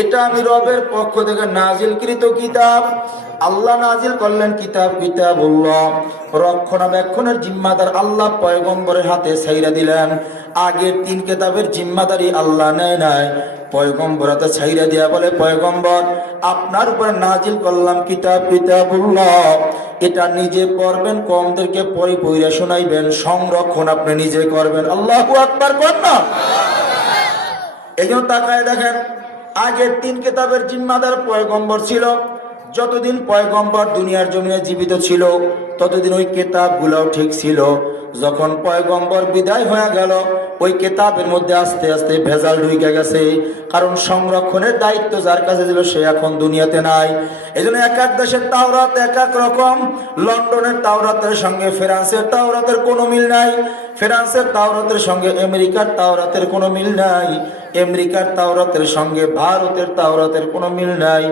এটা আমি রবের পক্ষ থেকে নাজিলকৃত কিতাব। আল্লাহ নাজিল করলেন কিতাব, কিতাবুল্লাহ। রক্ষণাবেক্ষণের জিম্মাদার আল্লাহ পয়গম্বরের হাতে ছাইরা দিলেন। আগের 3 কিতাবের জিম্মাদারি আল্লাহ নেয় নাই, পয়গম্বর হাতে ছাইরা দিয়া বলে, পয়গম্বর আপনার উপরে নাজিল করলাম কিতাব, কিতাবুল্লাহ। এটা নিজে পড়বেন, কমদেরকে পড়ে শোনাইবেন, সংরক্ষণ আপনি নিজে করবেন। আল্লাহু আকবার কর না। এই জন্য তাকায় দেখেন, আগের 3 কিতাবের জিম্মাদার পয়গম্বর ছিল। যতদিন পয়গম্বর দুনিয়ার জমিনে জীবিত ছিল ততদিন ওই কিতাবগুলোও ঠিক ছিল। যখন পয়গম্বর বিদায় হয়ে গেল, ওই কিতাবের মধ্যে আস্তে আস্তে ভেজাল ঢুকে গেছে। কারণ সংরক্ষণের দায়িত্ব যার কাছে ছিল সে এখন দুনিয়াতে নাই। এই জন্য এক এক দেশের তাওরাত এক এক রকম। লন্ডনের তাওরাতের সঙ্গে ফ্রান্সের তাওরাতের কোনো মিল নাই, ফ্রান্সের তাওরাতের সঙ্গে আমেরিকার তাওরাতের কোনো মিল নাই, আমেরিকার তাওরাতের সঙ্গে ভারতের তাওরাতের কোনো মিল নাই।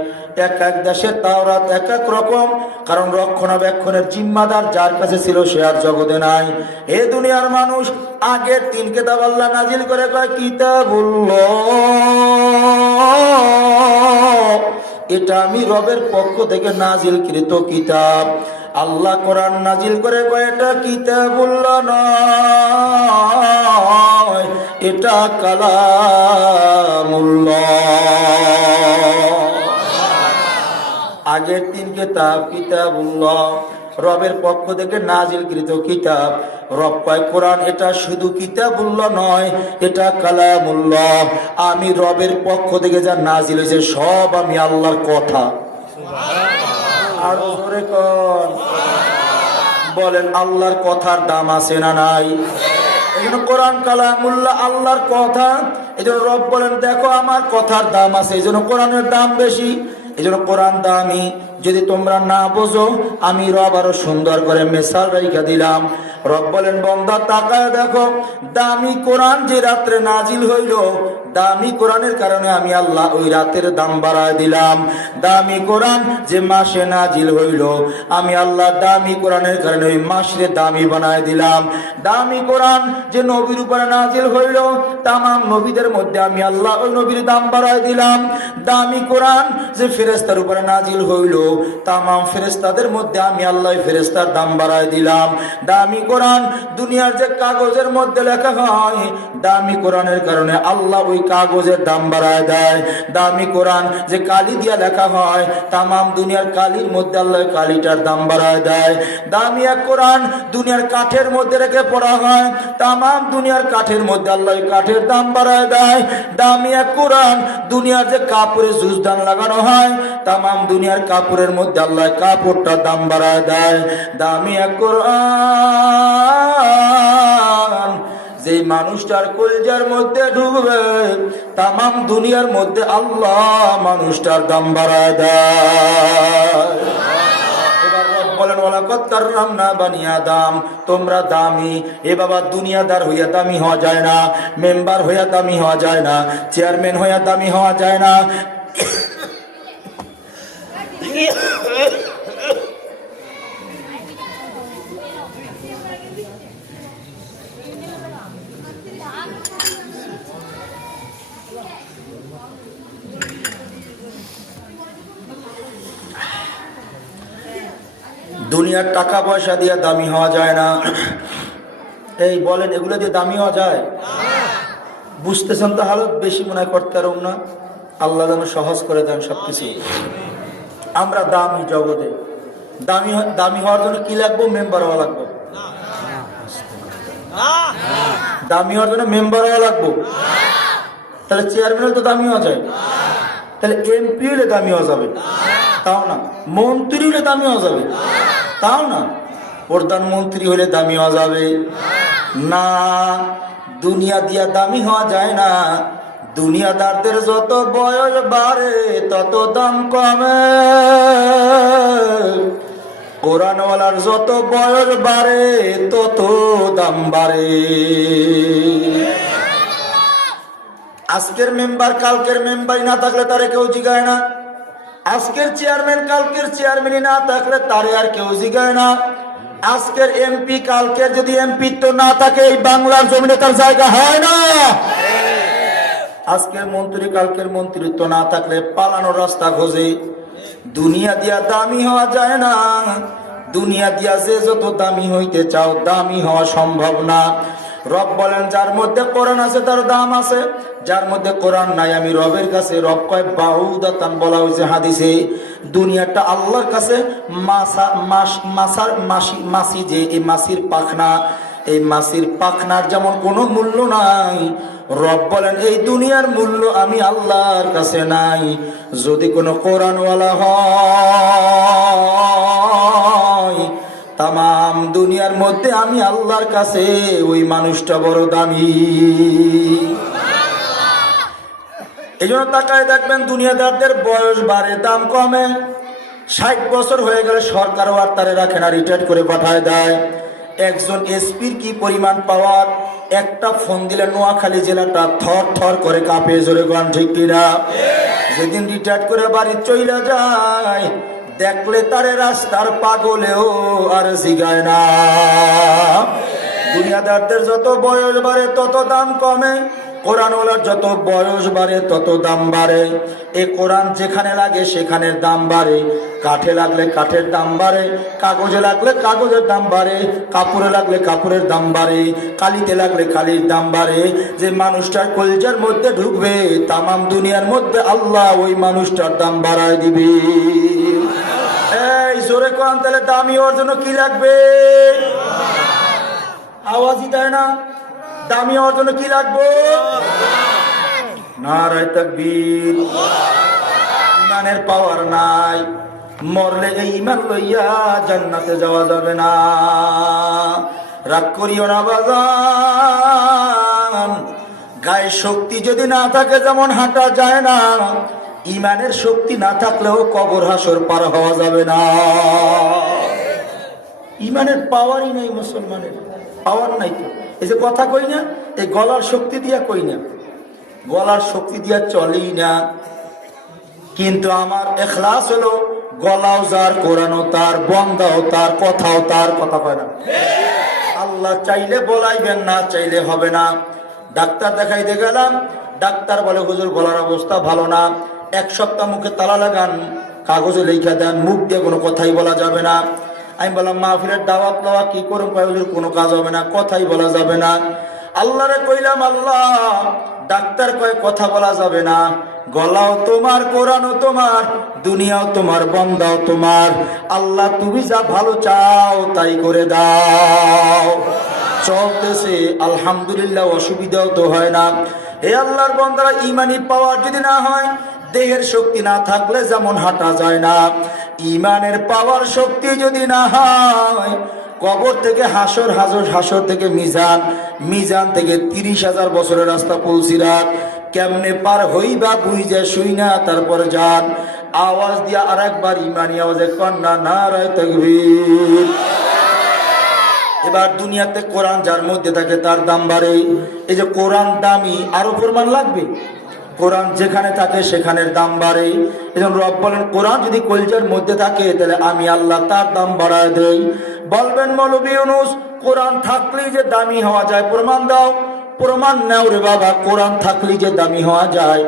এক এক দেশের তাওরাত এক এক রকম, কারণ রক্ষণাবেক্ষণের জিম্মাদার যার কাছে ছিল সে আর জগতে নাই। এ দুনিয়ার মানুষ আগের 3 কিতাব আল্লাহ নাজিল করে কয় কিতাবুল্লাহ, এটা আমি রবের পক্ষ থেকে নাজিলকৃত কিতাব। আল্লাহ কোরআন নাজিল করে কয় এটা কিতাবুল্লাহ নয়, এটা কালামুল্লাহ। আগের 3 কিতাব কিতাবুল্লাহ, রবের পক্ষ থেকে নাজিলকৃত কিতাব। রব কয় কোরআন এটা শুধু কিতাবুল্লাহ নয়, এটা কালামুল্লাহ। আমি রবের পক্ষ থেকে যা নাজিল হয়েছে সব আমি আল্লাহর কথা। আর জোরে কোন বলেন, আল্লাহর কথার দাম আছে না নাই? এই জন্য কোরআন কালামুল্লাহ, আল্লাহর কথা। এই জন্য রব বলেন দেখো আমার কথার দাম আছে, এই জন্য কোরআনের দাম বেশি, এই জন্য কোরআন দামি। যদি তোমরা না বোঝো, আমি রব আরো সুন্দর করে মিসাল রেখে দিলাম। রব বলেন বান্দা তাকায় দেখো, দামি কোরআন যে রাত্রে নাজিল হইল, দামি কোরআনের কারণে আমি আল্লাহ ওই রাতের দাম বাড়ায় দিলাম। দামি কোরআন যে মাসে নাজিল হইল, আমি আল্লাহ দামি কোরআনের কারণে ওই মাসের দামি বানায় দিলাম। দামি কোরআন যে নবীর উপরে নাজিল হইল, তামাম নবীদের মধ্যে আমি আল্লাহ ওই নবীর দাম বাড়ায় দিলাম। দামি কোরআন যে ফেরেশতার উপরে নাজিল হইল, তামাম ফেরেশতাদের মধ্যে আমি আল্লাহ ফেরেশতার দাম বাড়ায় দিলাম। দামি কোরআন দুনিয়ার যে কাগজের মধ্যে লেখা হয়, দামি কোরআনের কারণে আল্লাহ ওই কাগজের দাম বাড়ায় দেয়। দামি কোরআন যে কালি দিয়া লেখা হয়, তামাম দুনিয়ার কালির মধ্যে আল্লাহ কালিটার দাম বাড়ায় দেয়। দামি এক কোরআন দুনিয়ার কাঠের মধ্যে রেখে পড়া হয়, তামাম দুনিয়ার কাঠের মধ্যে আল্লাহ কাঠের দাম বাড়ায় দেয়। দামি এক কোরআন দুনিয়ার যে কাপড়ে জুজদান লাগানো হয়, তামাম দুনিয়ার কাপড়ের মধ্যে আল্লাহ কাপড়টার দাম বাড়ায় দেয়। দামি এক কোরআন যে মানুষটার কলিজার মধ্যে ঢুকবে, তামাম দুনিয়ার মধ্যে আল্লাহ মানুষটার দাম বাড়ায় দেয়। এবার রব বলেন ওয়ালাকাদ কাররামনা বানি আদম, তোমরা দামি। এ বাবা দুনিয়াদার হইয়া দামি হওয়া যায় না, মেম্বার হইয়া দামি হওয়া যায় না, চেয়ারম্যান হইয়া দামি হওয়া যায় না। দুনিয়ার টাকা পয়সা দিয়ে দামি হওয়া যায় না। এই বলেন এগুলো দিয়ে দামি হওয়া যায়? বুঝতেছেন তো? হালত বেশি মনে করতে পারব না। আল্লাহ যেন সহজ করে দেন সবকিছু। আমরা দামি জগতে, দামি হওয়ার জন্য কি লাগবো? মেম্বার হওয়া লাগবো। দামি হওয়ার জন্য মেম্বার হওয়া লাগবো। তাহলে চেয়ারম্যান তো দামি হওয়া যায়, তাহলে এমপি হলে দামি হওয়া যাবে? তাও না। মন্ত্রী হলে দামি হওয়া যাবে? তাও না। প্রধানমন্ত্রী হলে দামি হওয়া যাবে না। দুনিয়া দিয়া দামি হওয়া যায় না। দুনিয়াদারদের যত বয়স বাড়ে তত দাম কমে, কোরআনওয়ালার যত বয়স বাড়ে তত দাম বাড়ে। আজকের মেম্বার কালকের মেম্বারই না থাকলে তারে কেউ জিগায় না। আজকের চেয়ারম্যান কালকের চেয়ারম্যানই না থাকলে তারে আর কেউ জিগায় না। আজকের এমপি কালকের যদি এমপি তো না থাকে, এই বাংলার জমিনে তার জায়গা হয় না। আজকের মন্ত্রী কালকের মন্ত্রিত্ব না থাকলে পালানোর রাস্তা খোঁজে। দুনিয়া দিয়া দামি হওয়া যায় না, দুনিয়া দিয়া যে যত দামি হইতে চাও দামি হওয়া সম্ভব না। রব বলেন যার মধ্যে কোরআন আছে তার দাম আছে, যার মধ্যে কোরআন নাই আমি রবের কাছে। রব কয় বাউদাতান বলা হয়েছে হাদিসে। দুনিয়াটা আল্লাহর কাছে মাছি, যে এই মাছির পাখনা, এই মাছির পাখনার যেমন কোনো মূল্য নাই, রব বলেন এই দুনিয়ার মূল্য আমি আল্লাহর কাছে নাই। যদি কোনো কোরআনওয়ালা হয় তাম দুনিয়ার মধ্যে আমি আল্লাহর কাছে ওই মানুষটা বড় দামি। এই জন্য তাকায় দেখবেন দুনিয়াদারদের বয়স বাড়ে দাম কমে। 60 বছর হয়ে গেলে সরকারও আর তারে রাখে না, রিটায়ার করে পাঠায় দেয়। একজন এসপির কি পরিমাণ পাওয়ার, একটা ফোন দিলে নোয়াখালী জেলাটা থর থর করে কাঁপে। জোরে গান ঠিক কিনা? যেদিন রিটায়ার করে বাড়ি চইলা যায় দেখলে তারে রাস্তার পাগলেও আর জিগায় না। দুনিয়াদারদের যত বয়স বাড়ে তত দাম কমে, কোরআনওয়ালার যত বয়স বাড়ে তত দাম বাড়ে। এ কোরআন যেখানে লাগে সেখানের দাম বাড়ে, কাঠে লাগলে কাঠের দাম বাড়ে, কাগজে লাগলে কাগজের দাম বাড়ে, কাপড়ে লাগলে কাপড়ের দাম বাড়ে, কালিতে লাগলে কালির দাম বাড়ে। যে মানুষটার কলিজার মধ্যে ঢুকবে তামাম দুনিয়ার মধ্যে আল্লাহ ওই মানুষটার দাম বাড়ায় দিবে। এই জোরে কোরআন তাহলে দামি হওয়ার জন্য কি লাগবে? আওয়াজই দেয় না। দামি হওয়ার জন্য কি লাগবে? নারায়ে তাকবীর। ইমানের পাওয়ার নাই, মরলে এই ইমান লইয়া জান্নাতে যাওয়া যাবে না। রাগ করিও না বাজান, গায়ে শক্তি যদি না থাকে যেমন হাঁটা যায় না, ইমানের শক্তি না থাকলেও কবর হাসর পার হওয়া যাবে না। ইমানের পাওয়ারই নাই, মুসলমানের পাওয়ার নাই। তো এই যে কথা কই না, এই গলার শক্তি দিয়া কই না, গলার শক্তি দিয়া চলেই না। কিন্তু আমার ইখলাস হলো গলাও যার, কোরআনও তার, বন্দাও তার, কথাও তার। কথা কয় না? আল্লাহ চাইলে বলাইবেন, না চাইলে হবে না। ডাক্তার দেখাইতে গেলাম, ডাক্তার বলে হুজুর গলার অবস্থা ভালো না, 1 সপ্তাহ মুখে তালা লাগান, কাগজে লেখা দেন, মুখ দিয়ে কোনো কথাই বলা যাবে না। আমি বললাম মাহফিলের দাওয়াত দেওয়া কি করুন? কোনো কাজ হবে না, কথাই বলা যাবে না। আল্লাহরে কইলাম আল্লাহ, ডাক্তার কয় কথা বলা যাবে না, গলাও তোমার, কোরআনও তোমার, দুনিয়াও তোমার, বন্দাও তোমার। আল্লাহ তুমি যা ভালো চাও তাই করে দাও। চলতেছে আলহামদুলিল্লাহ, অসুবিধাও তো হয় না। এই আল্লাহর বান্দারা ইমানি পাওয়ার যদি না হয়, দেহের শক্তি না থাকলে যেমন হাঁটা যায় না, ইমানের পাওয়ার শক্তি যদি না হয়, কবর থেকে হাসর, হাসর থেকে মিজান, মিজান থেকে 30,000 বছরের রাস্তা পুলসিরাত কেমনে পার হইবা বুঝা শুই না, তারপর যান। আওয়াজ দিয়া আর একবার ইমানি আওয়াজে কন্যা নারায়ে তাকবীর। এবার দুনিয়াতে কোরআন যার মধ্যে থাকে তার দাম বাড়ে। এই যে কোরআন দামি, আরো প্রমাণ লাগবে। কোরআন যেখানে থাকে সেখানের দাম বাড়ে। এজন্য রব বলেন কোরআন যদি কলিজার মধ্যে থাকে তাহলে আমি আল্লাহ তার দাম বাড়ায় দেই। বলবেন মৌলভী ইউনূস কোরআন থাকলেই যে দামি হওয়া যায়, প্রমাণ দাও। প্রমাণ নাও রে বাবা, কোরআন থাকলেই যে দামি হওয়া যায়।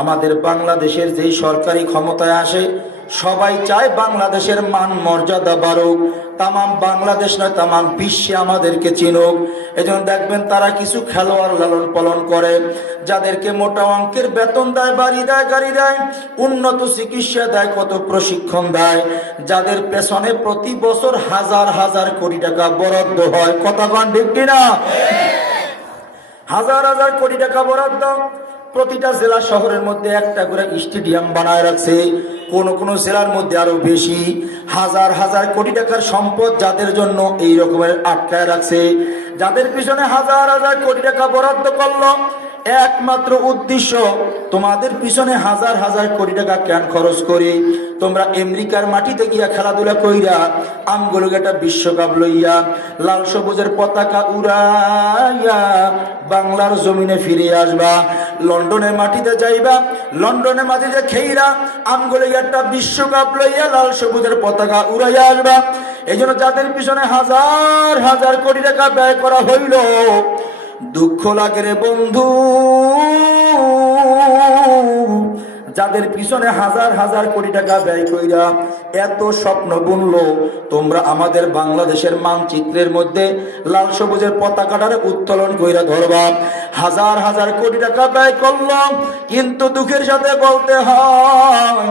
আমাদের বাংলাদেশের যেই সরকারি ক্ষমতায় আসে সবাই চায় বাংলাদেশের মান মর্যাদা বাড়ুক, তামাম বাংলাদেশ নয় তামাম বিশ্বে আমাদেরকে চিনুক। এজন্য দেখবেন তারা কিছু খেলোয়াড় লালন পালন করে, যাদেরকে মোটা অঙ্কের বেতন দেয়, বাড়ি দেয়, গাড়ি দেয়, উন্নত চিকিৎসা দেয়, কত প্রশিক্ষণ দেয়, যাদের পেছনে প্রতি বছর হাজার হাজার কোটি টাকা বরাদ্দ হয়। কথা বলেন ঠিক কিনা? হাজার হাজার কোটি টাকা বরাদ্দ। প্রতিটা জেলা শহরের মধ্যে একটা করে স্টেডিয়াম বানায় রাখছে, কোন কোন জেলার মধ্যে আরো বেশি। হাজার হাজার কোটি টাকার সম্পদ যাদের জন্য এই রকমের আটকায় রাখছে, যাদের পিছনে হাজার হাজার কোটি টাকা বরাদ্দ করলো, একমাত্র উদ্দেশ্য তোমাদের পিছনে হাজার হাজার কোটি টাকা কেন খরচ করি? তোমরা আমেরিকার মাটিতে গিয়া খেলাধুলা কইরা আমগুলোকে একটা বিশ্বকাপ লইয়া লাল সবুজের পতাকা উড়াইয়া বাংলার জমিনে ফিরে আসবা। লন্ডনের মাটিতে যাইবা, লন্ডনের মাটিতে খেইরা আমগুলো একটা বিশ্বকাপ লইয়া লাল সবুজের পতাকা উড়াইয়া আসবা। এই জন্য যাদের পিছনে হাজার হাজার কোটি টাকা ব্যয় করা হইল, দুঃখ লাগে রে বন্ধু, যাদের পিছনে হাজার হাজার কোটি টাকা ব্যয় কইরা এত স্বপ্ন বুনলো, তোমরা আমাদের বাংলাদেশের মানচিত্রের মধ্যে লাল সবুজের পতাকাটারে উত্তোলন কইরা ধরবা, হাজার হাজার কোটি টাকা ব্যয় করলো, কিন্তু দুঃখের সাথে বলতে হয়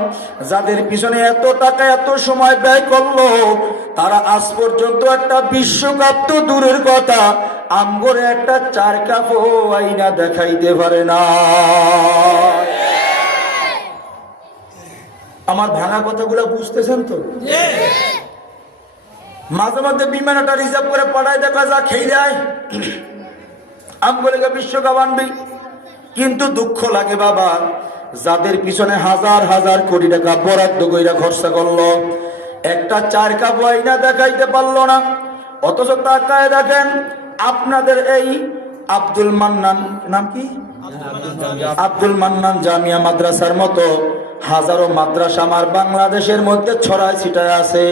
যাদের পিছনে এত টাকা এত সময় ব্যয় করলো, তারা আজ পর্যন্ত একটা বিশ্বকাপ তো দূরের কথা, আমগরে একটা 4 কাপ আইনা দেখাইতে পারে না। আমার ভাঙা কথাগুলো বুঝতেছেন তো? মাঝে মাঝে বিমানটা রিজার্ভ করে পাঠায়, দেখা যা খেয়ে যায় আমগরে বিশ্বকাপ আনবি, কিন্তু দুঃখ লাগে বাবা, যাদের পিছনে হাজার হাজার কোটি টাকা বরাদ্দ কইরা খরচা করলো, একটা 4 কাপ আইনা দেখাইতে পারলো না। অথচ তাকায় দেখেন আপনাদের এই আব্দুল মান্নান, নাম কি, আব্দুল মান্নান জামিয়া মাদ্রাসার মতো হাজারো মাদ্রাসা আমার বাংলাদেশের মধ্যে ছড়ায় ছিটায় আছে,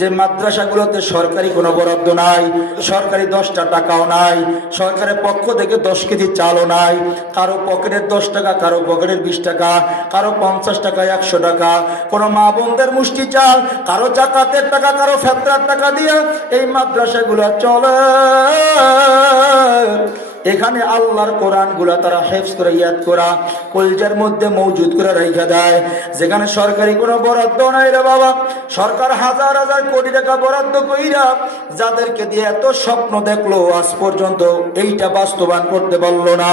যে মাদ্রাসাগুলোতে সরকারি কোনো বরাদ্দ নাই, সরকারি 10টা টাকাও নাই, সরকারের পক্ষ থেকে 10 কেজি চালও নাই, কারো পকেটের 10 টাকা, কারো পকেটের 20 টাকা, কারো 50 টাকা, 100 টাকা, কোনো মা বোনদের মুষ্টি চাল, কারো জাকাতের টাকা, কারো ফেতরার টাকা দিয়ে এই মাদ্রাসাগুলো চলে। এখানে আল্লাহর কোরআন গুলা তারা হেফজ করে ইয়াদ করা কলজার মধ্যে মজুদ করে রেখে দেয়, যেখানে সরকারি কোনো বরাদ্দ নাই রে বাবা। সরকার হাজার হাজার কোটি টাকা বরাদ্দ কইরা যাদেরকে দিয়ে এত স্বপ্ন দেখলো, আজ পর্যন্ত এইটা বাস্তবায়ন করতে পারলো না।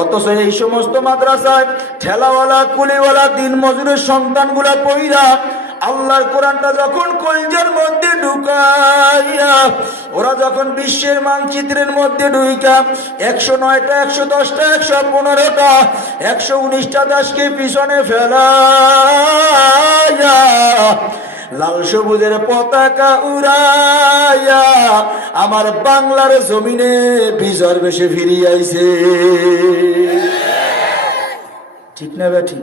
অথচ এই সমস্ত মাদ্রাসায় ঠেলাওয়ালা কুলিওয়ালা দিন মজুরের সন্তানগুলা পইরা আল্লাহর কোরআনটা যখন কলজার মধ্যে ঢুকাইয়া, ওরা যখন বিশ্বের মানচিত্রের মধ্যে ঢুকা 109টা, 110টা, 115টা, 119টা দেশকে পিছনে ফেলাইয়া লাল সবুজের পতাকা উড়াইয়া আমার বাংলার জমিনে বিজয়ের বেশে ফিরিয়ে আইছে। ঠিক না বেঠিক?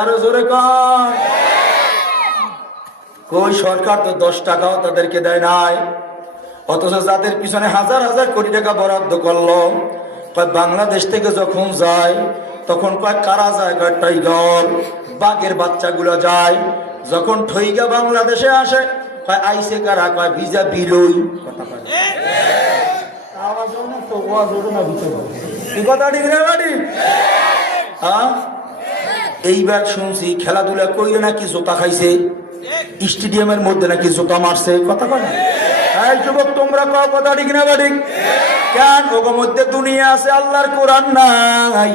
আরো জোরে কর। কই সরকার তো 10 টাকাও তাদেরকে দেয় নাই, অথচ যাদের পিছনে হাজার হাজার কোটি টাকা বরাদ্দ করলো, বাংলাদেশ থেকে যখন যায় তখন কয় কারা যায়, কয় টাইগার বাঘের বাচ্চাগুলো যায়। যখন ঠইগা বাংলাদেশে আসে কয় আইসে কারা, কয় ভিজা বিলই। কথা কয় আওয়াজ না তো, ওয়াজ ওঠে না ভিতরে, কি কথা ঠিক না বাড়ি? হ্যাঁ, এইবার শুনছি খেলাধুলা কইলে নাকি জোতা খাইছে, স্টেডিয়ামের মধ্যে নাকি জোতা মারছে। কথা কয় না? এই যুবক তোমরা কও কথা ঠিক না বাড়ি? কেন ওগো মধ্যে দুনিয়া আছে, আল্লাহর কোরআন নাই,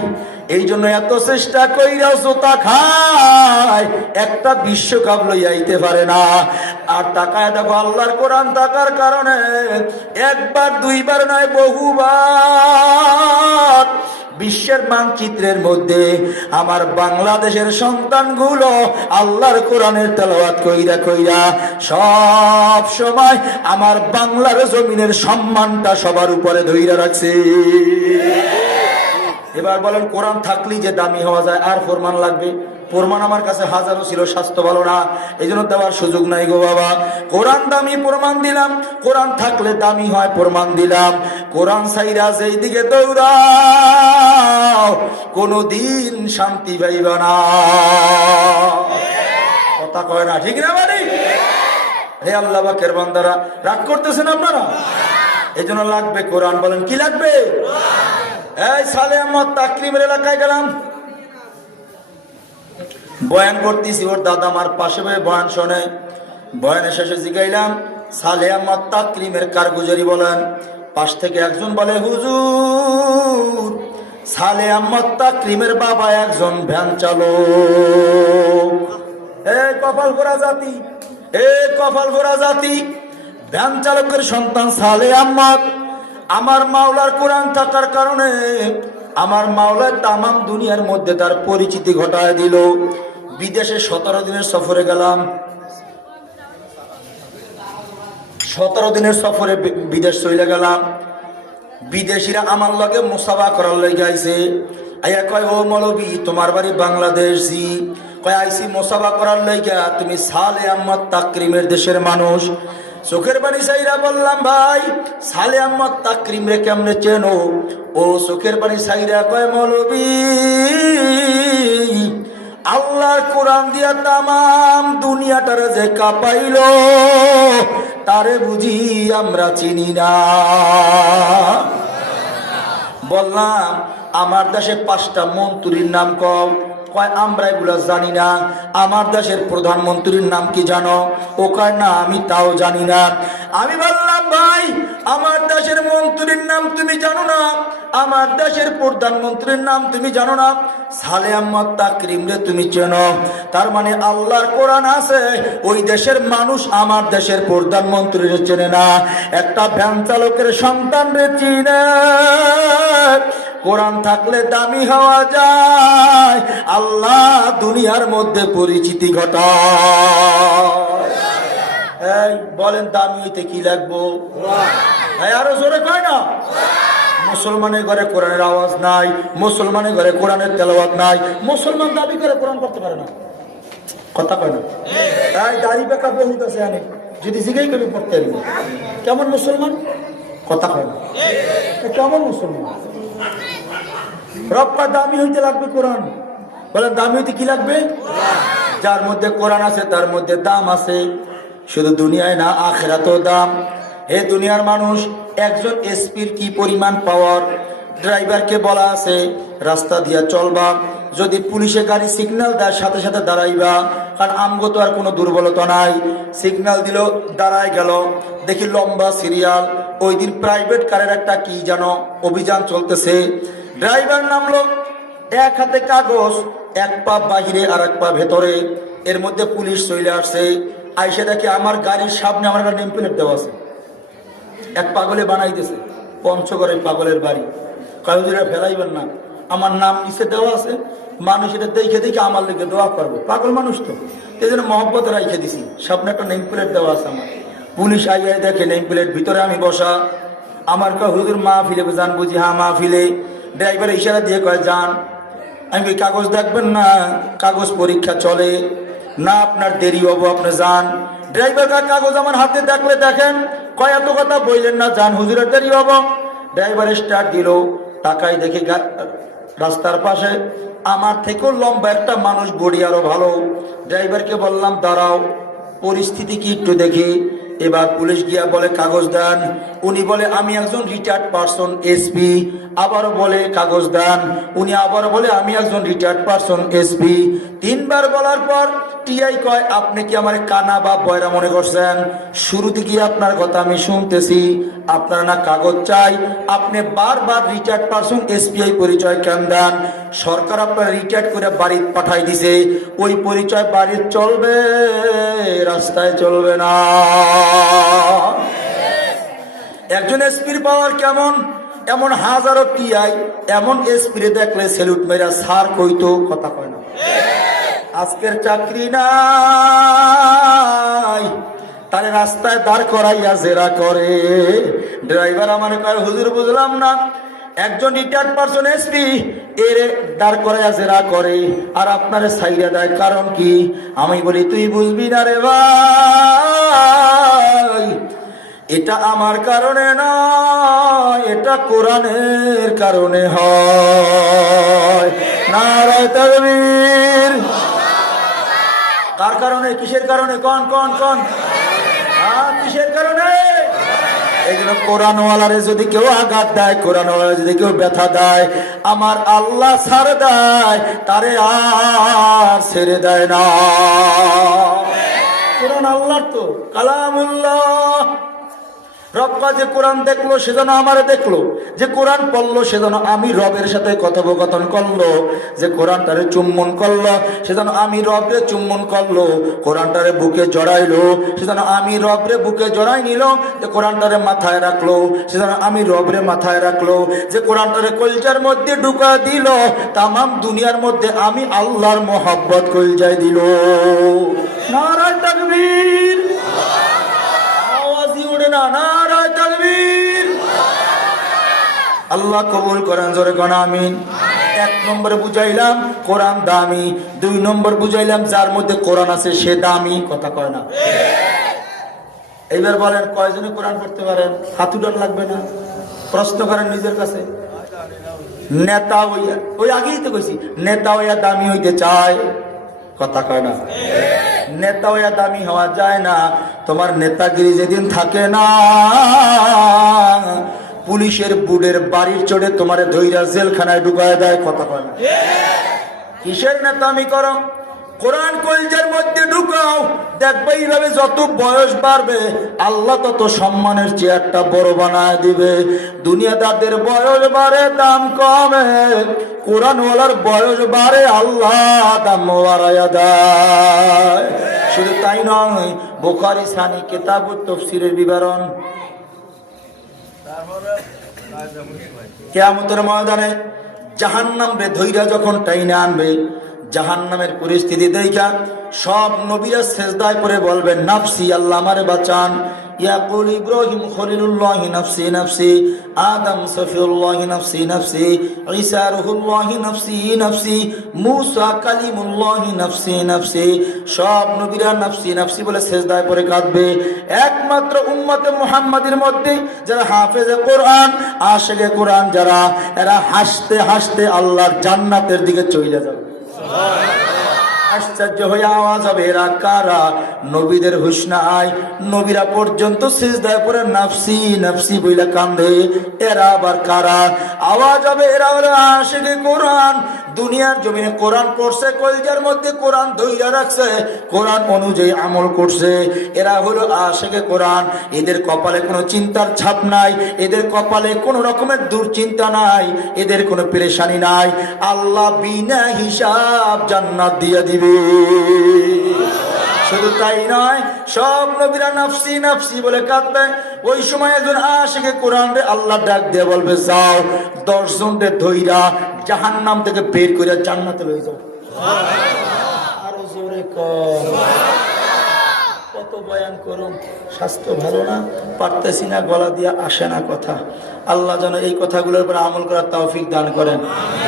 এই জন্য এত চেষ্টা কইরা জোতা খায়, একটা বিশ্বকাপ লইয়া আইতে পারে না। আর তাকায় দেখো আল্লাহর কোরআন থাকার কারণে একবার দুইবার নয় বহুবার বিশ্বের মানচিত্রের মধ্যে আমার বাংলাদেশের সন্তানগুলো আল্লাহর কোরআনের তেলাওয়াত কইরা কইরা সব সময় আমার বাংলার জমিনের সম্মানটা সবার উপরে ধইরা রাখছে। এবার বলেন কোরআন থাকলেই যে দামি হওয়া যায়, আর ফরমান লাগবে? প্রমাণ আমার কাছে হাজারো ছিল, স্বাস্থ্য ভালো না, এই জন্য দেওয়ার সুযোগ নাই গো বাবা। কোরআন দামি, প্রমাণ দিলাম। কোরআন থাকলে দামি হয়, প্রমাণ দিলাম। কোরআন সাইরা যেই দিকে দৌড়াও কোনদিন শান্তি পাইবা না। কথা কয় না? ঠিক না বাড়ি? হে আল্লাহ পাকের বান্দারা, রাগ করতেছেন আপনারা? এই জন্য লাগবে কোরআন। বলেন কি লাগবে? এই সালে আহমদ তাকরিমের এলাকায় গেলাম, বয়ান করতেছি, ওর দাদা আমার পাশে বয়ান শোনে। বয়ানের শেষে জিগাইলাম সালে আহমদ তাকরিমের কারগুজারি বলেন। পাশ থেকে একজন বলে হুজুর সালে আহমদ তাকরিমের বাবা একজন ভ্যান চালক। কপাল ভরা জাতি, কপাল ভরা জাতি। ভ্যান চালকের সন্তান সালে আহমদ আমার মাওলার কোরআন থাকার কারণে আমার মাওলার তামাম দুনিয়ার মধ্যে তার পরিচিতি ঘটায় দিল। বিদেশে 17 দিনের সফরে গেলাম, 17 দিনের সফরে বিদেশ চলে গেলাম। বিদেশিরা আমার লগে মুসাফা করার লগে আইছে। আইয়া কয় ও মৌলবী তোমার বাড়ি বাংলাদেশ? জি। কয় আইসি মুসাফা করার লইগা, তুমি সালে আহমদ তাকরিমের দেশের মানুষ। চোখের বাড়ি সাইরা বললাম ভাই সালে আহমদ তাকরিম রে কেমনে চেনো? ও চোখের বাড়ি সাইরা কয় মৌলবী আল্লাহর কোরআন দিয়া তামাম দুনিয়াটারে যে কাঁপাইল, তারে বুঝি আমরা চিনি না। বললাম আমার দেশে 5টা মন্ত্রীর নাম কম, কয় আমরা এগুলা জানি না। আমার দেশের প্রধানমন্ত্রীর নাম কি জানো? ও কয় না আমি তাও জানি না। আমি বললাম ভাই আমার দেশের মন্ত্রীর নাম তুমি জানো না, আমার দেশের প্রধানমন্ত্রীর নাম তুমি জানো না, সালে আহমদ তাকরিম রে তুমি চেনো? তার মানে আল্লাহর কোরআন আছে, ওই দেশের মানুষ আমার দেশের প্রধানমন্ত্রীর চেনে না, একটা ভ্যান চালকের সন্তান রে চিনে। কোরআন থাকলে দামি হওয়া যায়, আল্লাহ দুনিয়ার মধ্যে পরিচিতি ঘটায়। এই বলেন দামি হইতে কি লাগবো? আরো জোরে কয় না? মুসলমানের ঘরে কোরআনের আওয়াজ নাই, মুসলমানের ঘরে কোরআনের তেলাওয়াত নাই, মুসলমান দাবি করে কোরআন পড়তে পারে না, কথা কয় না? এই দাড়ি বেকা বহুত আছে, আনে যদি জিজ্ঞাই করে পড়তে কেমন মুসলমান, কথা কয় না? কেমন মুসলমান? রব্বা দামি হইতে লাগবে কোরআন। বলেন দামি হইতে কি লাগবে? যার মধ্যে কোরআন আছে তার মধ্যে দাম আছে, শুধু দুনিয়ায় না আখিরাতেও দাম। হে দুনিয়ার মানুষ, একজন এসপির কি পরিমাণ পাওয়ার। ড্রাইভারকে বলা আছে রাস্তা দিয়া চলবা, যদি পুলিশে গাড়ি সিগন্যাল দেয় সাথে সাথে দাঁড়াইবা, কারণ আমগো তো আর কোনো দুর্বলতা নাই। সিগন্যাল দিল, দাঁড়ায় গেল, দেখি লম্বা সিরিয়াল। ওই দিন প্রাইভেট কারের একটা কি যেন অভিযান চলতেছে, ড্রাইভার নামলো, এক হাতে কাগজ, এক পা বাহিরে আর এক পা ভেতরে, এর মধ্যে পুলিশ চলে আসছে। আইসে দেখে আমার গাড়ির সামনে আমার একটা নেম প্লেট দেওয়া আছে, এক পাগলে বানাই দিয়েছে পঞ্চগড়ের পাগলের বাড়ি। কাগজেরা ফেলাইবেন না, আমার নাম নিচে দেওয়া আছে, মানুষ এটা দেখে দেখে আমার লেগে দোয়া করবো, পাগল মানুষ তো, এই জন্য মহব্বত রাইখে দিছি, সামনে একটা নেম প্লেট দেওয়া আছে আমার। পুলিশ আইয়াই দেখে নেম প্লেট, ভিতরে আমি বসা। আমার কয় হুজুর মাহফিলে যান? বুঝি হ্যাঁ মাহফিলে। ড্রাইভার ইশারা দিয়ে কয় যান। আমি কাগজ দেখবেন না, কাগজ পরীক্ষা চলে না, আপনার দেরি হবো, আপনি যান। ড্রাইভার কাগজ আমার হাতে দেখলে দেখেন, কয় এত কথা বললেন না, যান হুজুরের দেরি হবো। ড্রাইভার স্টার্ট দিল, তাকাই দেখি রাস্তার পাশে আমার থেকেও লম্বা একটা মানুষ, বডি আরো ভালো। ড্রাইভারকে বললাম দাঁড়াও, পরিস্থিতি কি একটু দেখি। এবার পুলিশ গিয়া বলে কাগজ দেন, উনি বলে আমি একজন রিটায়ার্ড পারসন এসপি। আবারও বলে কাগজ দেন, উনি আবারও বলে আমি একজন রিটায়ার্ড পারসন এসপি। 3বার বলার পর টিআই কয় আপনি কি আমার কানা বা বয়রা মনে করছেন? শুরু থেকে আপনার কথা আমি শুনতেছি, আপনার না কাগজ চাই, আপনি বারবার রিটায়ার্ড পারসন এসপিআই পরিচয় কেন দেন? সরকার আপনার রিটায়ার্ড করে বাড়ি পাঠাই দিছে, ওই পরিচয় বাড়ির চলবে, রাস্তায় চলবে না। একজন এসপির পাওয়ার কেমন? এমন হাজারো টিআই এমন এসপিরে দেখলে সেলুট মেরা সার কইতো, কথা কয় না? আজকের চাকরি নাই, তারে রাস্তায় দাঁড় করাইয়া জেরা করে। ড্রাইভার আমার কয় হুজুর বুঝলাম না, একজন রিটায়ার্ড পারসন এসপি এর দাঁড় করাইয়া জেরা করে আর আপনারে সাইরা দেয়, কারণ কি? আমি বলি তুই বুঝবি না রে ভাই, এটা আমার কারণে নয়, এটা কোরআনের কারণে হয়। নারায়ে তাকবীর। কার কারণে? কিসের কারণে? কোন কোন কোন? কিসের কারণে? এই জন্য কোরআনওয়ালারে যদি কেউ আঘাত দেয়, কোরআনওয়ালারে যদি কেউ ব্যথা দেয়, আমার আল্লাহ ছাড় দেয়, তারে আর ছেড়ে দেয় না। কোরআন আল্লাহর তো কালামুল্লাহ। রব্বা যে কোরআন দেখলো সেজন্য আমারে দেখলো, যে কোরআন পড়লো সেজন্য আমি রবের সাথে কথোপকথন করলো, যে কোরআনটারে চুম্বন করলো সেজন্য আমি রবরে চুম্বন করলো, কোরআনটারে বুকে জড়াইলো সেজন্য আমি রবরে বুকে জড়াই নিল, যে কোরআনটারে মাথায় রাখলো সেজন্য আমি রবরে মাথায় রাখলো, যে কোরআনটারে কলজার মধ্যে ঢুকা দিল, তামাম দুনিয়ার মধ্যে আমি আল্লাহর মোহাব্বত কলজায় দিল। নারায়ে তাকবীর। আওয়াজই ওঠে না, নারায়ে তাকবীর। আল্লাহ কবুল করেন, জোরে কোন আমিন। 1 নম্বরে বুঝাইলাম কোরআন দামি, 2 নম্বর বুঝাইলাম যার মধ্যে কোরআন আছে সে দামি, কথা কয় না? এইবার বলেন কয়জনে কোরআন পড়তে পারেন? হাত উঠান লাগবে না, প্রশ্ন করেন নিজের কাছে। নেতা হইয়া, ওই আগেই তো কইছি, নেতা হইয়া দামি হইতে চায়, কথা কয় না? নেতা হইয়া দামি হওয়া যায় না। তোমার নেতাগিরি যেদিন থাকে না, পুলিশের বুড়ের বাড়ির চড়ে তোমার ধৈরা জেলখানায় ঢুকায় দেয়। কথা কয় না? কিসের নেতামি করো? কোরআন কলজার মধ্যে ঢুকাও, দেখবে এইভাবে যত বয়স বাড়বে আল্লাহ তত সম্মানের চেয়ারটা বড় বানায় দিবে। দুনিয়াদারদের বয়স বাড়ে, দাম কমে, কোরআনওয়ালার বয়স বাড়ে, আল্লাহ দাম বাড়ায়া দেয়। শুধু তাই নয়, বুখারী সানি কিতাবুত তাফসীরের বিবরণ। কিয়ামতের ময়দানে জাহান্নাম রে ধইরা যখন টাইনা আনবে, জাহান্নামের পরিস্থিতি দেখা সব নবীরা সিজদায় পড়ে বলবেন, নাফসি, আল্লাহ আমারে বাঁচান। ইয়াকুল ইব্রাহিম খলিলুল্লাহ নাফসি নাফসি, আদম সফিউল্লাহ নাফসি নাফসি, ঈসা রুহুল্লাহ নাফসি নাফসি, মূসা কালিমুল্লাহ নাফসি নাফসি। সব নবীরা নাফসি নাফসি বলে সিজদায় পড়ে কাঁদবে। একমাত্র উম্মতে মুহাম্মাদের মধ্যে যারা হাফেজে কোরআন, আশিকে কোরআন যারা, এরা হাসতে হাসতে আল্লাহর জান্নাতের দিকে চলে যাবে। আশ্চর্য হয়ে আওয়াজ হবে, এরা কারা? নবীদের হুঁশ নাই, নবীরা পর্যন্ত সিজদায় পড়ে নাফসি নাফসি বইলা কান্দে। এরা আবার কারা? আওয়াজ হবে, এরা হলো আশিকে কোরআন। দুনিয়ার জমিনে কোরআন পড়ছে, কলজার মধ্যে কোরআন ধইরা রাখছে, কোরআন অনুযায়ী আমল করছে। এরা হলো আশিকে কোরআন। এদের কপালে কোনো চিন্তার ছাপ নাই, এদের কপালে কোনো রকমের দুশ্চিন্তা নাই, এদের কোনো পেরেশানি নাই। আল্লাহ বিনা হিসাব জান্নাত দিয়ে দিবে। শুধু তাই নয়, সব নবীরা নাফসি নাফসি বলে কাঁদবে। ওই সময় একজন আশিকে কোরআন রে আল্লাহ ডাক দিয়ে বলবে, যাও 10 জনকে ধইরা জাহান্নাম থেকে বের করে জান্নাতে লয়ে যাও। আরো জোরে কত বয়ান করুন, স্বাস্থ্য ভালো না, পারতেছি না, গলা দিয়া আসে না কথা। আল্লাহ যেন এই কথাগুলোর উপর আমল করার তৌফিক দান করেন।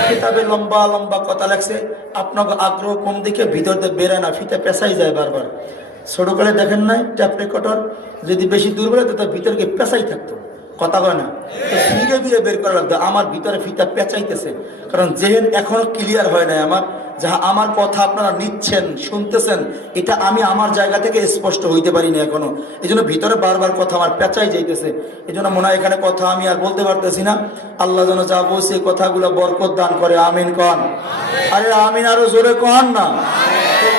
কিতাবে লম্বা লম্বা কথা লেখছে, আপনাকে আগ্রহ কোন দিকে ভিতর দিয়ে বেরোয় না, ফিতে পেঁচাই যায় বারবার। ছোটকালে দেখেন নাই ট্যাপ রেকর্ডার যদি বেশি দূর বেরোতো তার ভিতরকে পেঁচাই থাকতো, কথা কয় না, ফিরে ফিরে বের করা লাগতো। আমার ভিতরে ফিতা পেঁচাইতেছে, কারণ যেহেন এখনো ক্লিয়ার হয় নাই আমার, যাহা আমার কথা আপনারা নিচ্ছেন শুনতেছেন, এটা আমি আমার জায়গা থেকে স্পষ্ট হইতে পারিনি এখনো। এই জন্য ভিতরে বারবার কথা আমার পেঁচাই যাইতেছে। এই জন্য মনে হয় এখানে কথা আমি আর বলতে পারতেছি না। আল্লাহ যেন যা বলছে কথাগুলো বরকত দান করে, আমিন কন। আরে আমিন আরো জোরে কন না।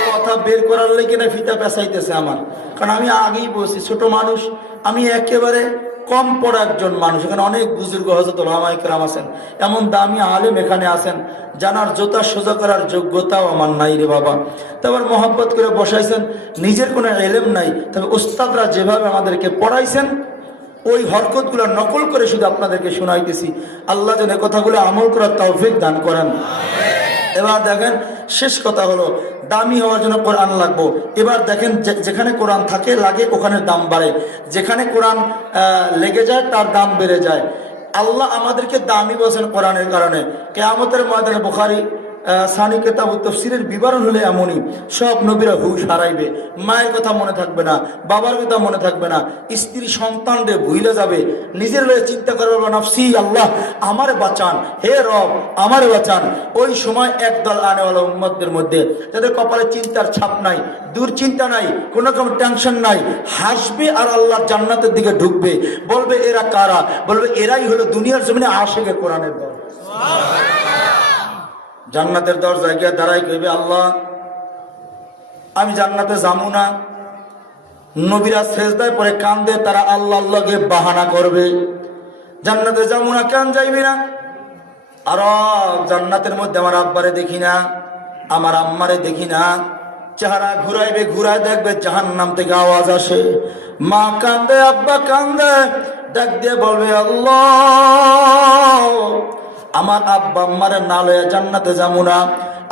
কথা বের করার লেগে না ফিতা পেঁচাইতেছে আমার, কারণ আমি আগেই বলছি ছোট মানুষ, আমি একেবারে কম পড়া একজন মানুষ। এখানে অনেক বুজুর্গ হযরত ওলামায়ে কেরাম আছেন, এমন দামি আলেম এখানে আছেন, জানার জোতা সোজা করার যোগ্যতাও আমার নাই রে বাবা। তারপর মহব্বত করে বসাইছেন, নিজের কোনো এলেম নাই, তবে উস্তাদরা যেভাবে আমাদেরকে পড়াইছেন ওই হরকতগুলো নকল করে শুধু আপনাদেরকে শোনাইতেছি। আল্লাহ যেন কথাগুলো আমল করার তৌফিক দান করেন। এবার দেখেন, শেষ কথা হলো দামি হওয়ার জন্য কোরআন লাগবো। এবার দেখেন, যেখানে কোরআন থাকে লাগে ওখানে দাম বাড়ে, যেখানে কোরআন লেগে যায় তার দাম বেড়ে যায়। আল্লাহ আমাদেরকে দামি বলছেন কোরআনের কারণে। কিয়ামতের ময়দানে বুখারী সানি কিতাবুত তাফসীরের বিবরণ হলে এমনই, সব নবীরা হুঁশ হারাইবে, মায়ের কথা মনে থাকবে না, বাবার কথা মনে থাকবে না, স্ত্রী সন্তানরে ভুলে যাবে, নিজের লয়ে চিন্তা করবে, নাফসি, আল্লাহ আমারে বাঁচান, হে রব আমারে বাঁচান। ওই সময় একদল আনেওয়ালা উম্মতদের মধ্যে যাদের কপালে চিন্তার ছাপ নাই, দুশ্চিন্তা নাই, কোন রকম টেনশন নাই, হাসবে আর আল্লাহর জান্নাতের দিকে ঢুকবে। বলবে এরা কারা? বলবে এরাই হলো দুনিয়ার জমিনে আশিকে কোরআনের দল। জান্নাতের দরজায় গিয়ে দাঁড়াই কইবে, আল্লাহ আমি জান্নাতে যাবো না। নবীরা সেজদায় পরে কান্দে, তারা আল্লাহ আল্লাহকে বাহানা করবে, জান্নাতে যাবো না। কেন যাইবি না? আর জান্নাতের মধ্যে আমার আব্বারে দেখি না, আমার আম্মারে দেখি না। চেহারা ঘুরাইবে, ঘুরাই দেখবে জাহান্নাম থেকে আওয়াজ আসে, মা কান্দে, আব্বা কান্দে, ডাক দিয়ে বলবে, আল্লাহ আমার আব্বা আম্মারে না লয়ে জান্নাতে যাবো না।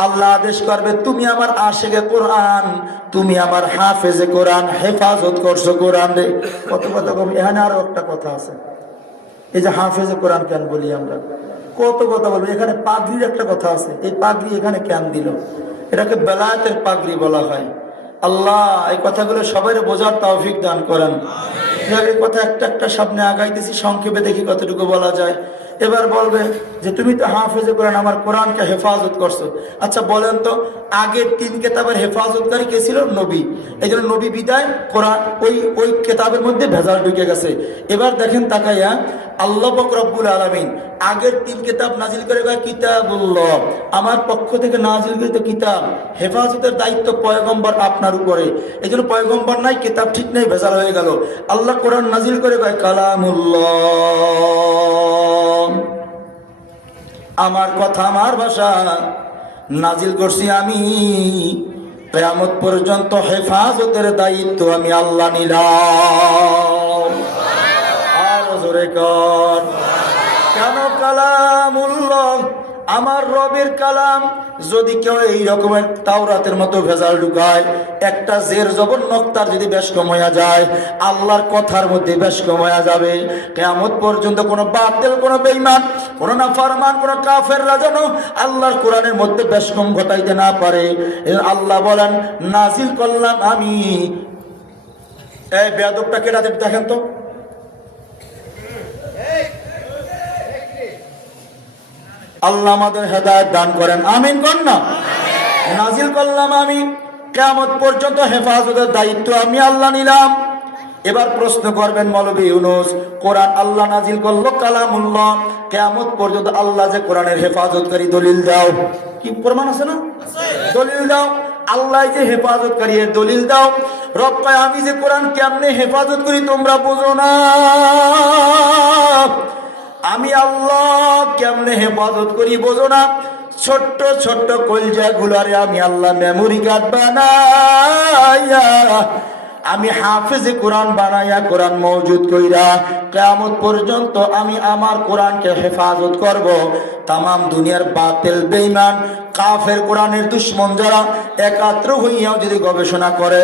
আল্লাহ আদেশ করবে, তুমি আমার আশিকে কোরআন, তুমি আমার হাফেজে কোরআন, হেফাজত করছো কোরআন রে। কত কথা কম। এখানে আরো একটা কথা আছে, এই যে হাফেজে কোরআন কেন বলি আমরা, কত কথা বলবো। এখানে পাগড়ির একটা কথা আছে, এই পাগড়ি এখানে কেন দিল? এটাকে বেলায়েতের পাগড়ি বলা হয়। আল্লাহ এই কথাগুলো সবাই বোঝার তৌফিক দান করেন। এই কথা একটা একটা সামনে আগাইতেছি, সংক্ষেপে দেখি কতটুকু বলা যায়। এবার বলবে যে তুমি তো হাফেজে কোরআন, আমার কোরআনকে হেফাজত করছো। আচ্ছা বলেন তো, আগের 3 কেতাবের হেফাজতকারী কে ছিল? নবী। এই জন্য নবী বিদায় কোরআন ওই কেতাবের মধ্যে ভেজাল ঢুকে গেছে। এবার দেখেন তাকাইয়া, আল্লাহ পাক রব্বুল আলামিন আগের 3 কেতাব নাজিল করে কিতাবুল্লাহ, আমার পক্ষ থেকে নাজিলকৃত কিতাব, হেফাজতের দায়িত্ব পয়গম্বর আপনার উপরে। এই জন্য পয়গম্বর নাই, কিতাব ঠিক নাই, ভেজাল হয়ে গেল। আল্লাহ কোরআন নাজিল করে কালামুল্লাহ, আমার কথা, আমার ভাষা নাজিল করছি আমি, কিয়ামত পর্যন্ত হেফাজতের দায়িত্ব আমি আল্লাহ নিলাম। আর জোরে কর, কেন কালামুল্লাহ? আমার রবের কালাম। যদি কেউ এই রকমের তাওরাতের মতো ভেজাল ঢুকায়, একটা জের জবর নক্তার যদি বেশ কমায়া যায়, আল্লাহর কথার মধ্যে বেশ কমায়া যাবে। কিয়ামত পর্যন্ত কোনো বাতিল, কোনো বেঈমান, কোনো নাফরমান, কোনো কাফেররা যেন আল্লাহর কোরআনের মধ্যে বেশ কম ঘটাইতে না পারে। আল্লাহ বলেন নাজিল করলাম আমি। এই বেয়াদবটা কেটা দেখেন তো, আল্লাহ আমাদের হেদায়েত দান করেন, আমিন কর না। নাজিল করলাম আমি, কিয়ামত পর্যন্ত হেফাজতের দায়িত্ব আমি আল্লাহ নিলাম। এবার প্রশ্ন করবেন মৌলভী ইউনূস, কোরআন আল্লাহ নাজিল করলো কালামুল্লাহ, কিয়ামত পর্যন্ত আল্লাহ যে কোরআনের হেফাজতকারী, দলিল দাও। কি প্রমাণ আছে না? দলিল দাও। আল্লাহ যে হেফাজতকারী, এর দলিল দাও। রব কয় আমি যে কোরআন কেমনে হেফাজত করি তোমরা বোঝো না, আমি আল্লাহ কেমনে হেফাজত করি বোঝো না। ছোট্ট ছোট্ট কলজা গুলারে আমি আল্লাহ মেমোরি কার্ড বানাইয়া, আমি হাফেজে কোরআন বানাইয়া, কোরআন মওজুদ কইরা কিয়ামত পর্যন্ত আমি আমার কোরআনকে হেফাজত করব। তামাম দুনিয়ার বাতিল, বেঈমান, কাফের, কোরআনের দুশ্মন যারা একাত্র হইয়াও যদি গবেষণা করে,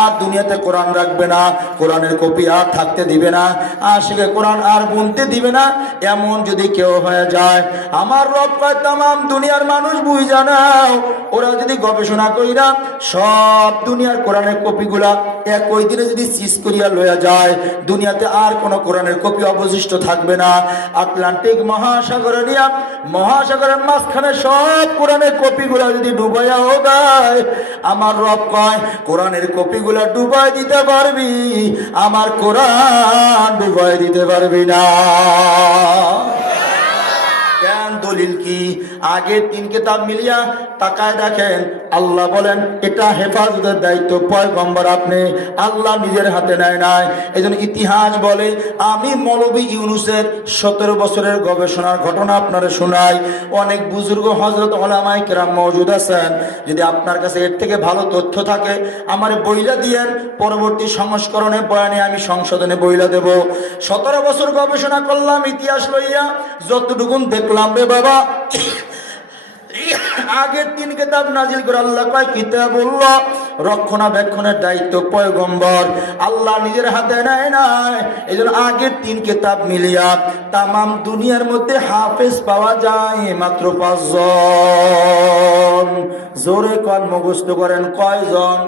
আর দুনিয়াতে কোরআন রাখবে না, কোরআনের কপি আর থাকতে দিবে না, আশিকে কোরআন আর বুনতে দিবে না, এমন যদি কেউ হয়ে যায়, আমার রব কয় তামাম দুনিয়ার মানুষ বুঝা নাও, ওরা যদি গবেষণা কইরা সব দুনিয়ার কোরআনের কপিগুলা একই দিনে যদি সিজ করিয়া লইয়া যায়, দুনিয়াতে আর কোনো কোরআনের কপি অবশিষ্ট থাকবে না। আটলান্টিক মহাসাগরে নিয়া, মহাসাগরের মাঝখানে সব কোরআনের কপিগুলা যদি ডুবাইয়াও দেয়, আমার রব কয় কোরআনের কপিগুলা ডুবাই দিতে পারবি, আমার কোরআন ডুবাই দিতে পারবি না। কেন? দলিল কি? আগের 3 কিতাব মিলিয়া তাকায় দেখেন, আল্লাহ বলেন এটা হেফাজতের দায়িত্ব পয়গম্বর আপনি, আল্লাহ নিজের হাতে নেয় নাই। এই জন্য ইতিহাস বলে, আমি মৌলভী ইউনূসের 17 বছরের গবেষণার ঘটনা আপনারা শোনাই। অনেক বুজুর্গ হযরত উলামায়ে কেরাম মওজুদ আছেন, যদি আপনার কাছে এর থেকে ভালো তথ্য থাকে আমার বইলা দিয়েন, পরবর্তী সংস্করণে বয়ানে আমি সংশোধনে বইলা দেব। 17 বছর গবেষণা করলাম ইতিহাস লইয়া, যতটুকুন দেখলাম রে বাবা, আগের 3 কিতাব নাজিল করে আল্লাহ কয় কিতাবুল্লাহ, রক্ষণাবেক্ষণের দায়িত্ব পয়গম্বর, আল্লাহ নিজের হাতে নেয় নাই। এই জন্য আগের 3 কিতাব মিলিয়া তামাম দুনিয়ার মধ্যে হাফেজ পাওয়া যায় মাত্র 5 জন। জোরে কোন, মুখস্থ করেন, কয়জন?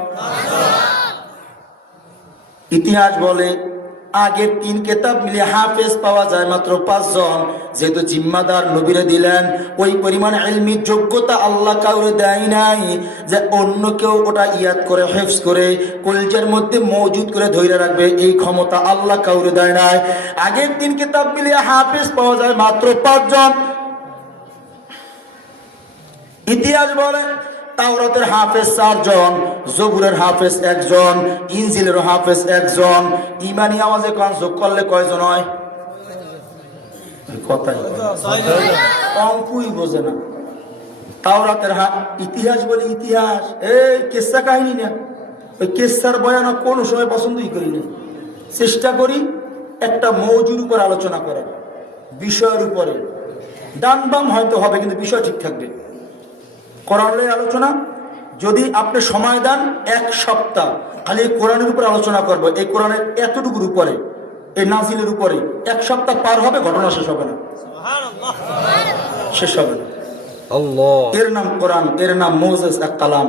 ইতিহাস বলে আগের 3 কিতাব মিলিয়ে হাফেজ পাওয়া যায় মাত্র 5 জন। যেহেতু জিম্মাদার নবীরে দিলেন, ওই পরিমাণ ইলমি যোগ্যতা আল্লাহ কাউরে দেয় নাই যে অন্য কেউ ওটা ইয়াদ করে, হিফজ করে, কলজের মধ্যে মওজুদ করে ধরে রাখবে, এই ক্ষমতা আল্লাহ কাউরে দেয় নাই। আগের 3 কিতাব মিলিয়ে হাফেজ পাওয়া যায় মাত্র 5 জন। ইতিহাস বলে তাওরাতের হাফেজ 4 জন, জবুরের হাফেজ 1 জন, ইনজিলের হাফেজ 1 জন। ইমানি আওয়াজে কোন যোগ করলে কয়জন হয়? কথাই অঙ্কুই বোঝে না। তাওরাতের ইতিহাস বলে, ইতিহাস এই কিসসা কাহিনী না, ওই কিসসার বয়ান কোন সময় পছন্দই করি না। চেষ্টা করি একটা মওজুর উপর আলোচনা করার, বিষয়ের উপরে। ডান বাম হয়তো হবে, কিন্তু বিষয় ঠিক থাকবে। কোরআনের আলোচনা যদি আপনি সময় দেন 1 সপ্তাহ, খালি কোরআনের উপর আলোচনা করবো, এই কোরআনের এতটুকুর উপরে, এই নাজিলের উপরে 1 সপ্তাহ পার হবে, ঘটনা শেষ হবে না, শেষ হবে না। এর নাম কোরআন, এর নাম মুজিজা কালাম।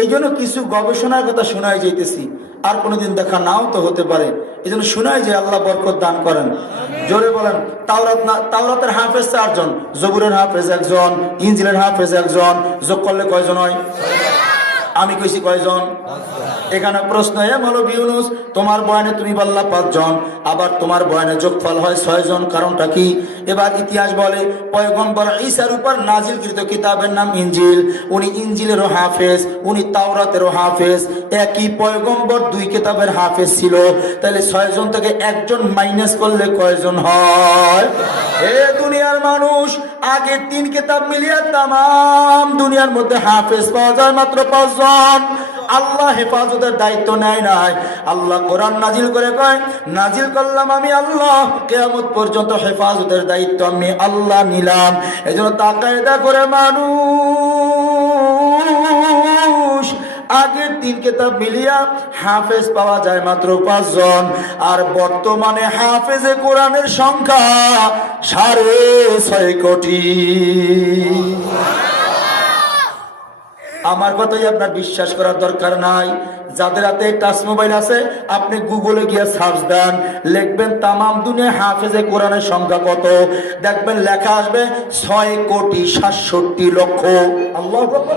এই জন্য কিছু গবেষণার কথা শোনাই যাইতেছি, আর কোনোদিন দেখা নাও তো হতে পারে। এই জন্য শোনাই যে আল্লাহ বরকত দান করেন। জোরে বলেন। তাওরাতের হাফেজ 4 জন, জবুরের হাফেজ 1 জন, ইনজিলের হাফেজ 1 জন, যোগ করলে কয়জন হয়? আমি কইছি কয়জন? এখানে প্রশ্ন, মৌলভী ইউনূস তোমার বয়ানে তুমি বললা 5 জন, আবার তোমার বয়ানে যোগফল হয় 6 জন, কারণটা কি? এবার ইতিহাস বলে পয়গম্বর ঈসার উপর নাজিলকৃত কিতাবের নাম ইনজিল, উনি ইনজিলেরও হাফেজ, উনি তাওরাতেরও হাফেজ। একই পয়গম্বর 2 কিতাবের হাফেজ ছিল, তাহলে 6 জন থেকে 1 জন মাইনাস করলে কয়জন হয়? এ দুনিয়ার মানুষ, আগে 3 কিতাব মিলিয়ে তাম দুনিয়ার মধ্যে হাফেজ পাওয়া যায় মাত্র 5 জন। আল্লাহ হেফাজতের দায়িত্ব নেয় নাই। আল্লাহ কোরআন নাজিল করে কয়, নাজিল করলাম আমি আল্লাহ, কিয়ামত পর্যন্ত হেফাজতের দায়িত্ব আমি আল্লাহ নিলাম। এজন্য তাকায়দা করে মানুষ, আগের 3 কিতাব মিলিয়া হাফেজ পাওয়া যায় মাত্র 5 জন, আর বর্তমানে হাফেজে কোরআনের সংখ্যা 6.5 কোটি। আমার কথাই আপনার বিশ্বাস করার দরকার নাই। যাদের হাতে টাচ মোবাইল আছে, আপনি গুগলে গিয়ে সার্চ দেন, লিখবেন তামাম দুনিয়া হাফেজে কোরআনের সংখ্যা কত, দেখবেন লেখা আসবে 6,67,00,000। আল্লাহু আকবার।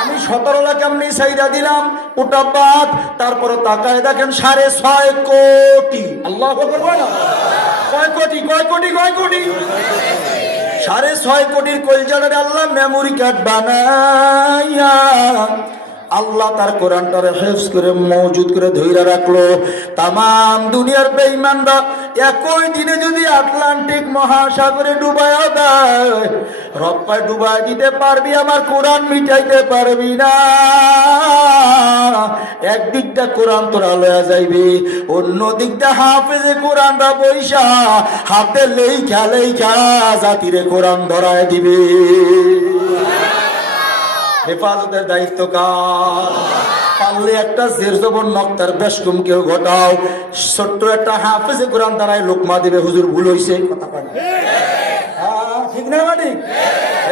আমি 17 লাখ এমনি সাইরা দিলাম, ওটা বাদ, তারপরে তাকায় দেখেন 6.5 কোটি। আল্লাহু আকবার। কয় কোটি? কয় কোটি? কয় কোটি? 6.5 কোটির কলজাটারে আল্লাহ মেমোরি কার্ড বানাইয়া আল্লাহ তার কোরআনটারে হেফজ করে মজুদ করে ধইরা রাখলো। তামাম দুনিয়ার বেঈমানরা একই দিনে যদি আটলান্টিক মহাসাগরে ডুবাইয়া দেয়, রপ্পায় ডুবাই দিতে পারবি, আমার কোরআন মিটাইতে পারবি না। একদিকটা কোরআন তোরা লয়া যাইবি, অন্য দিকটা হাফেজে কোরআনরা বইসা হাতে লেখা লেখা জাতিরে কোরআন ধরায় দিবে। হেফাজতের দায়িত্ব কার? পারলে একটা জের জবর নক্তার বেশকুম কেউ ঘটাও, ছোট্ট একটা হাফেজে কোরআন দ্বারাই লোকমা দিবে, হুজুর ভুল হইছে, কথা কয় না, ঠিক না? ঠিক।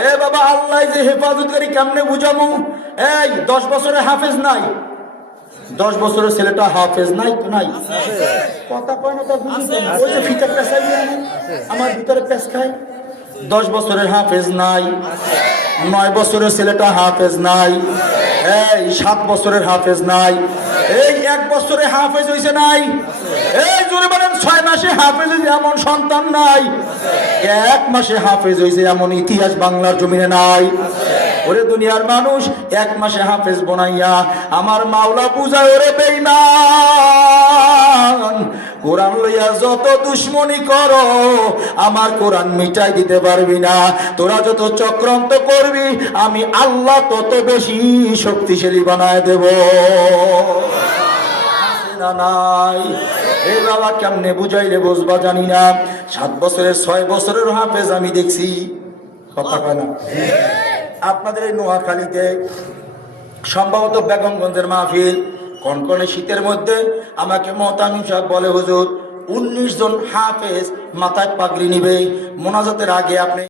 এ বাবা, আল্লাহ যে হেফাজতকারী কেমনে বুঝামু? এই 10 বছরের হাফেজ নাই, 10 বছরের ছেলেটা হাফেজ নাই তো নাই, কথা কয় না, তার বুঝি না। ওই যে ফিতার পেশাই আমার ভিতরে পেশ খায়। 10 বছরের হাফেজ নাই, 9 বছরের ছেলেটা হাফেজ নাই, এই 7 বছরের হাফেজ নাই, এই 1 বছরে হাফেজ হইছে নাই, এই জোরে বলেন 6 মাসে হাফেজ হইছে এমন সন্তান নাই, 1 মাসে হাফেজ হইছে এমন ইতিহাস বাংলার জমিনে নাই। ওরে দুনিয়ার মানুষ, 1 মাসে হাফেজ বনাইয়া আমার মাওলা বুঝায়, ওরে বেঈমান, কোরআন লইয়া যত দুশ্মনী করো আমার কোরআন মিটাই দিতে পারবি না। তোরা যত চক্রান্ত করবি আমি আল্লাহ তত বেশি শক্তিশালী বানায় দেব। না নাই এ বাবা, কেমনে বুঝাইলে বুঝবা জানি না। 7 বছরের 6 বছরের হাফেজ আমি দেখছি, কথা কয় না। আপনাদের এই নোয়াখালীতে সম্ভবত বেগমগঞ্জের মাহফিল, কনকনে শীতের মধ্যে আমাকে মোহতামিম সাহেব বলে, হুজুর 19 জন হাফেজ মাথায় পাগড়ি নিবে, মোনাজাতের আগে আপনি